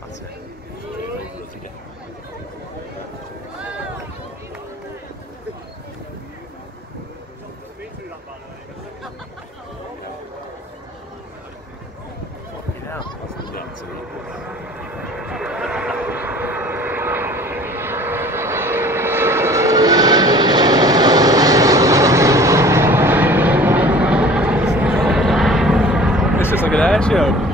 That's it. Fucking hell, that's the net to me. It's just like an air show.